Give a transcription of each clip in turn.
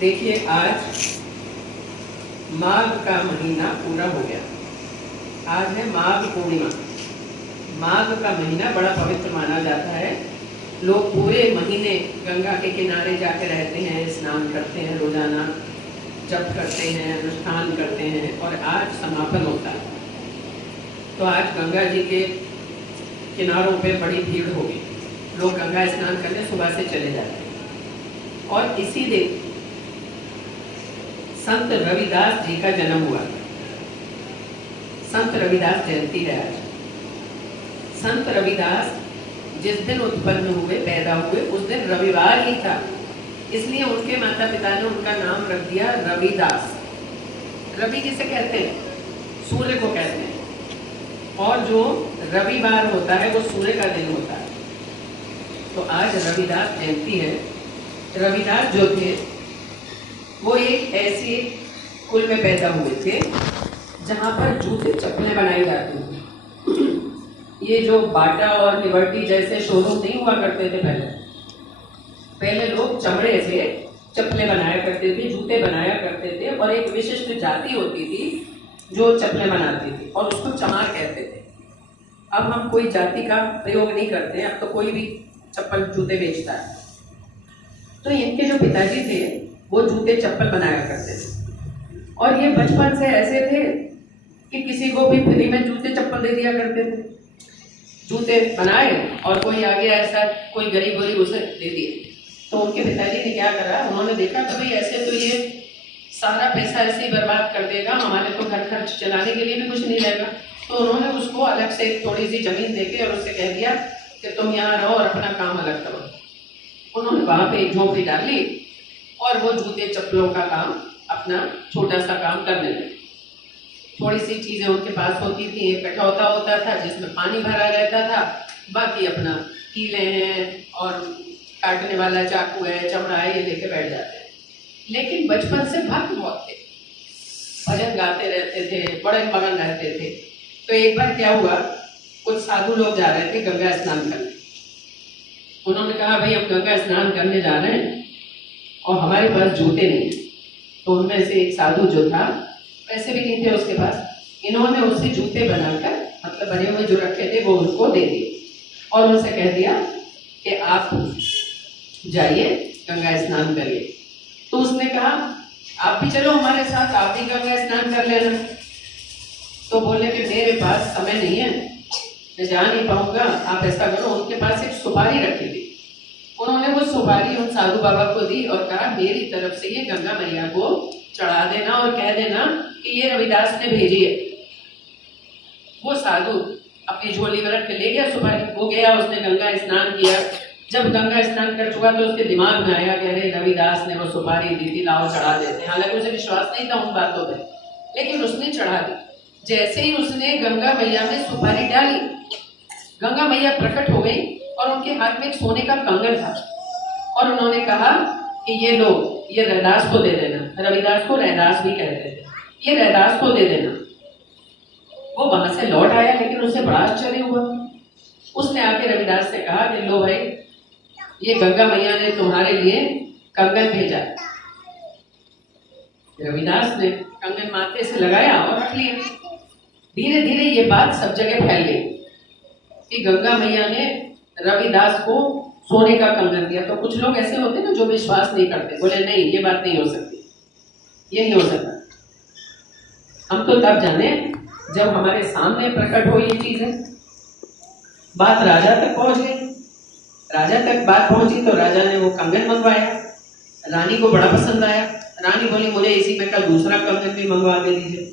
देखिए, आज माघ का महीना पूरा हो गया। आज है माघ पूर्णिमा। माघ का महीना बड़ा पवित्र माना जाता है। लोग पूरे महीने गंगा के किनारे जाके रहते हैं, स्नान करते हैं, रोजाना जप करते हैं, अनुष्ठान करते हैं और आज समापन होता है। तो आज गंगा जी के किनारों पे बड़ी भीड़ होगी। लोग गंगा स्नान करने सुबह से चले जाते हैं। और इसी दिन संत रविदास जी का जन्म हुआ। संत रविदास जयंती है आज। संत रविदास जिस दिन उत्पन्न हुए, पैदा हुए, उस दिन रविवार ही था, इसलिए उनके माता पिता ने उनका नाम रख दिया रविदास। रवि किसे कहते हैं? सूर्य को कहते हैं। और जो रविवार होता है वो सूर्य का दिन होता है। तो आज रविदास जयंती है। रविदास जो थे वो एक ऐसे कुल में पैदा हुए थे जहाँ पर जूते चप्पलें बनाई जाती थी। ये जो बाटा और लिबर्टी जैसे शोरूम नहीं हुआ करते थे पहले लोग चमड़े से चप्पलें बनाया करते थे, जूते बनाया करते थे। और एक विशिष्ट जाति होती थी जो चप्पलें बनाती थी और उसको चमार कहते थे। अब हम कोई जाति का प्रयोग नहीं करते, अब तो कोई भी चप्पल जूते बेचता है। तो इनके जो पिताजी थे वो जूते चप्पल बनाया करते थे और ये बचपन से ऐसे थे कि किसी को भी फ्री में जूते चप्पल दे दिया करते थे। जूते बनाए और कोई आ गया ऐसा, कोई गरीब गरीब उसे दे दिए। तो उनके पिताजी ने क्या करा, उन्होंने देखा कि भाई ऐसे तो ये सारा पैसा ऐसे ही बर्बाद कर देगा, हमारे तो घर खर्च चलाने के लिए भी कुछ नहीं रहेगा। तो उन्होंने उसको अलग से थोड़ी सी जमीन देके और उससे कह दिया कि तुम यहाँ रहो और अपना काम अलग करो। उन्होंने वहां पे एक झोपड़ी डाली और वो जूते चप्पलों का काम, अपना छोटा सा काम करने लगे। थोड़ी सी चीजें उनके पास होती थी, एक कठौता होता था जिसमें पानी भरा रहता था, बाकी अपना कीले हैं और काटने वाला चाकू है, चमड़ा है, ये लेके बैठ जाते हैं। लेकिन बचपन से भक्त बहुत थे, भजन गाते रहते थे, बड़े मगन रहते थे। तो एक बार क्या हुआ, कुछ साधु लोग जा रहे थे गंगा स्नान करने। उन्होंने कहा भाई हम गंगा स्नान करने जा रहे हैं और हमारे पास जूते नहीं। तो उनमें से एक साधु जो था, पैसे भी नहीं थे उसके पास, इन्होंने उससे जूते बनाकर, मतलब बने हुए जो रखे थे वो उनको दे दिए और उनसे कह दिया कि आप जाइए गंगा स्नान करिए। तो उसने कहा आप भी चलो हमारे साथ, आप भी गंगा स्नान कर लेना। तो बोले कि मेरे पास समय नहीं है, मैं जा नहीं पाऊंगा, आप ऐसा करो। उनके पास एक सुपारी रखी थी, उन्होंने वो सुपारी उन साधु बाबा को दी और कहा मेरी तरफ से ये गंगा मैया को चढ़ा देना और कह देना कि ये रविदास ने भेजी है। वो साधु अपनी झोली में रख के ले गया सुपारी, वो गया, उसने गंगा स्नान किया। जब गंगा स्नान कर चुका तो उसके दिमाग में आया कि अरे रविदास ने वो सुपारी दी थी, लाओ चढ़ा देते हैं। हालांकि उसे विश्वास नहीं था उन बातों में, लेकिन उसने चढ़ा दी। जैसे ही उसने गंगा मैया में सुपारी डाली, गंगा मैया प्रकट हो गई और उनके हाथ में एक सोने का कंगन था और उन्होंने कहा कि ये लो, ये रैदास को दे देना। रविदास को रैदास भी कहते थे, ये रैदास को दे देना। वो वहां से लौट आया, लेकिन उसे बड़ा आश्चर्य हुआ। उसने आके रविदास से कहा कि लो भाई, ये गंगा मैया ने तुम्हारे लिए कंगन भेजा। रविदास ने कंगन माथे से लगाया और रख लिया। धीरे धीरे ये बात सब जगह फैल गई कि गंगा मैया ने रविदास को सोने का कंगन दिया। तो कुछ लोग ऐसे होते हैं ना जो विश्वास नहीं करते, बोले नहीं ये बात नहीं हो सकती, ये नहीं हो सकता। हम तो तब जाने जब हमारे सामने प्रकट हो ये चीजें। बात राजा तक पहुंच गई। राजा तक बात पहुंची तो राजा ने वो कंगन मंगवाया। रानी को बड़ा पसंद आया। रानी बोली मुझे इसी में का दूसरा कंगन भी मंगवा दे दीजिए।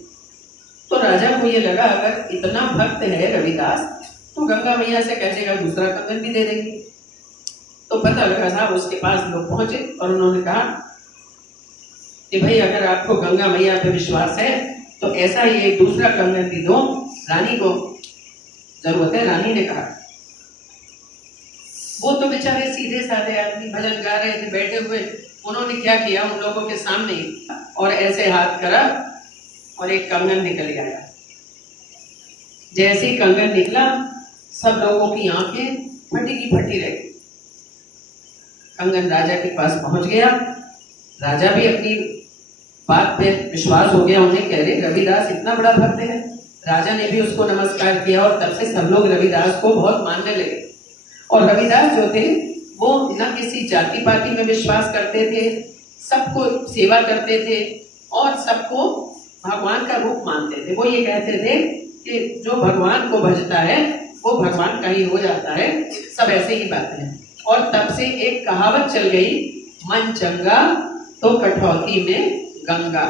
तो राजा को ये लगा अगर इतना भक्त है रविदास तो गंगा मैया से कह देगा दूसरा कंगन भी दे देंगे। तो पता लगा था, उसके पास लोग पहुंचे और उन्होंने कहा कि भाई अगर आपको गंगा मैया पे विश्वास है तो ऐसा ही एक दूसरा कंगन भी दो, रानी को जरूरत है। रानी ने कहा। वो तो बेचारे सीधे साधे आदमी भजन गा रहे थे बैठे हुए, उन्होंने क्या किया उन लोगों के सामने और ऐसे हाथ करा और एक कंगन निकल आया। जैसे ही कंगन निकला सब लोगों की आंखें फटी की फटी रह गई। कंगन राजा के पास पहुंच गया राजा भी अपनी बात पे विश्वास हो गया उन्हें, कह रहे रविदास इतना बड़ा भक्त है। राजा ने भी उसको नमस्कार किया और तब से सब लोग रविदास को बहुत मानने लगे। और रविदास जो थे वो न किसी जाति पाति में विश्वास करते थे, सबको सेवा करते थे और सबको भगवान का रूप मानते थे। वो ये कहते थे कि जो भगवान को भजता है वो भगवान का ही हो जाता है, सब ऐसे ही बातें हैं। और तब से एक कहावत चल गई, मन चंगा तो कठौती में गंगा।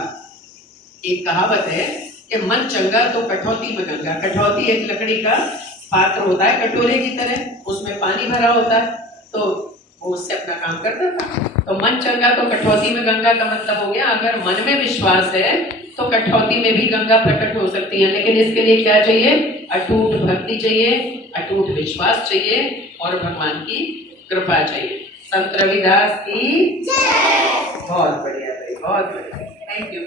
एक कहावत है कि मन चंगा तो कठौती में गंगा। कठौती एक लकड़ी का पात्र होता है कटोरे की तरह, उसमें पानी भरा होता है, तो वो उससे अपना काम करता था। तो मन चंगा तो कठौती में गंगा का मतलब हो गया, अगर मन में विश्वास है तो कठौती में भी गंगा प्रकट हो सकती है। लेकिन इसके लिए क्या चाहिए? अटूट भक्ति चाहिए, अटूट विश्वास चाहिए और भगवान की कृपा चाहिए। संत रविदास की जय। बहुत बढ़िया भाई, बहुत बढ़िया, थैंक यू।